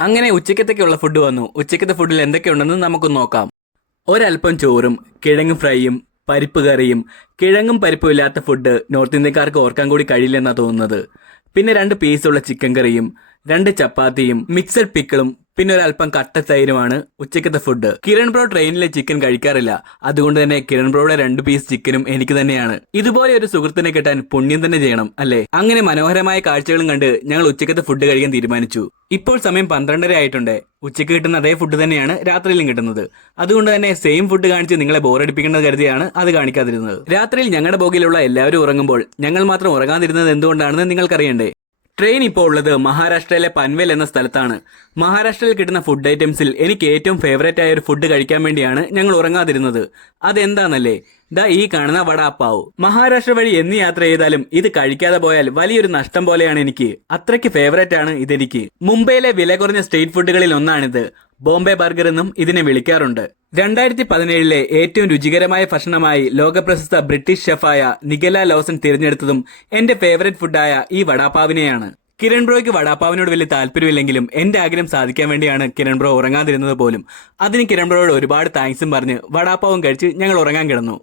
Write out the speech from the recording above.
അങ്ങനെ ഉച്ചക്കത്തേക്കുള്ള ഫുഡ് വന്നു. ഉച്ചക്കത്തെ ഫുഡിൽ എന്തൊക്കെയുണ്ടെന്ന് നമുക്കൊന്ന് നോക്കാം. ഒരല്പം ചോറും കിഴങ്ങ് ഫ്രൈയും പരിപ്പ് കറിയും. കിഴങ്ങും പരിപ്പും ഇല്ലാത്ത ഫുഡ് നോർത്ത് ഇന്ത്യക്കാർക്ക് ഓർക്കാൻ കൂടി കഴിയില്ലെന്നാണ് തോന്നുന്നത്. പിന്നെ 2 പീസുള്ള ചിക്കൻ കറിയും 2 ചപ്പാത്തിയും മിക്സഡ് പിക്കിളും പിന്നെ ഒരല്പം കട്ട തൈരുമാണ് ഉച്ചക്കത്തെ ഫുഡ്. കിരൺ ബ്രോ ട്രെയിനിലെ ചിക്കൻ കഴിക്കാറില്ല. അതുകൊണ്ട് തന്നെ കിരൺ ബ്രോയുടെ 2 പീസ് ചിക്കനും എനിക്ക് തന്നെയാണ്. ഇതുപോലെ ഒരു സുഹൃത്തിനെ കിട്ടാൻ പുണ്യം തന്നെ ചെയ്യണം അല്ലേ? അങ്ങനെ മനോഹരമായ കാഴ്ചകളും കണ്ട് ഞങ്ങൾ ഉച്ചക്കത്തെ ഫുഡ് കഴിക്കാൻ തീരുമാനിച്ചു. ഇപ്പോൾ സമയം 12:30 ആയിട്ടുണ്ട്. ഉച്ചയ്ക്ക് കിട്ടുന്ന അതേ ഫുഡ് തന്നെയാണ് രാത്രിയിലും കിട്ടുന്നത്. അതുകൊണ്ട് തന്നെ സെയിം ഫുഡ് കാണിച്ച് നിങ്ങളെ ബോറടിപ്പിക്കേണ്ടത് കരുതിയാണ് അത് കാണിക്കാതിരുന്നത്. രാത്രിയിൽ ഞങ്ങളുടെ ബോഗിലുള്ള എല്ലാവരും ഉറങ്ങുമ്പോൾ ഞങ്ങൾ മാത്രം ഉറങ്ങാതിരുന്നത് എന്തുകൊണ്ടാണെന്ന് നിങ്ങൾക്കറിയണ്ടേ? ട്രെയിൻ ഇപ്പോൾ ഉള്ളത് മഹാരാഷ്ട്രയിലെ പൻവേൽ എന്ന സ്ഥലത്താണ്. മഹാരാഷ്ട്രയിൽ കിട്ടുന്ന ഫുഡ് ഐറ്റംസിൽ എനിക്ക് ഏറ്റവും ഫേവറേറ്റ് ആയ ഒരു ഫുഡ് കഴിക്കാൻ വേണ്ടിയാണ് ഞങ്ങൾ ഉറങ്ങാതിരുന്നത്. അതെന്താണെന്നല്ലേ? ദാ ഈ കാണുന്ന വടാപ്പാവ്. മഹാരാഷ്ട്ര വഴി എന്ന് യാത്ര ചെയ്താലും ഇത് കഴിക്കാതെ പോയാൽ വലിയൊരു നഷ്ടം പോലെയാണ് എനിക്ക്. അത്രയ്ക്ക് ഫേവറേറ്റ് ആണ് ഇതെനിക്ക്. മുംബൈയിലെ വില കുറഞ്ഞ സ്ട്രീറ്റ് ഫുഡുകളിൽ ഒന്നാണിത്. ബോംബെ ബർഗർ എന്നും ഇതിനെ വിളിക്കാറുണ്ട്. 2017 ഏറ്റവും രുചികരമായ ഭക്ഷണമായി ലോകപ്രശസ്ത ബ്രിട്ടീഷ് ഷെഫായ നിഗല ലോസൺ തിരഞ്ഞെടുത്തതും എന്റെ ഫേവറേറ്റ് ഫുഡായ ഈ വടാപ്പാവിനെയാണ്. കിരൺ ബ്രോയ്ക്ക് വടാപ്പാവിനോട് വലിയ താല്പര്യമില്ലെങ്കിലും എന്റെ ആഗ്രഹം സാധിക്കാൻ വേണ്ടിയാണ് കിരൺ ബ്രോ ഉറങ്ങാതിരുന്നത് പോലും. അതിന് കിരൺ ബ്രോയോട് ഒരുപാട് താങ്ക്സും പറഞ്ഞ് വടാപ്പാവും കഴിച്ച് ഞങ്ങൾ ഉറങ്ങാൻ കിടന്നു.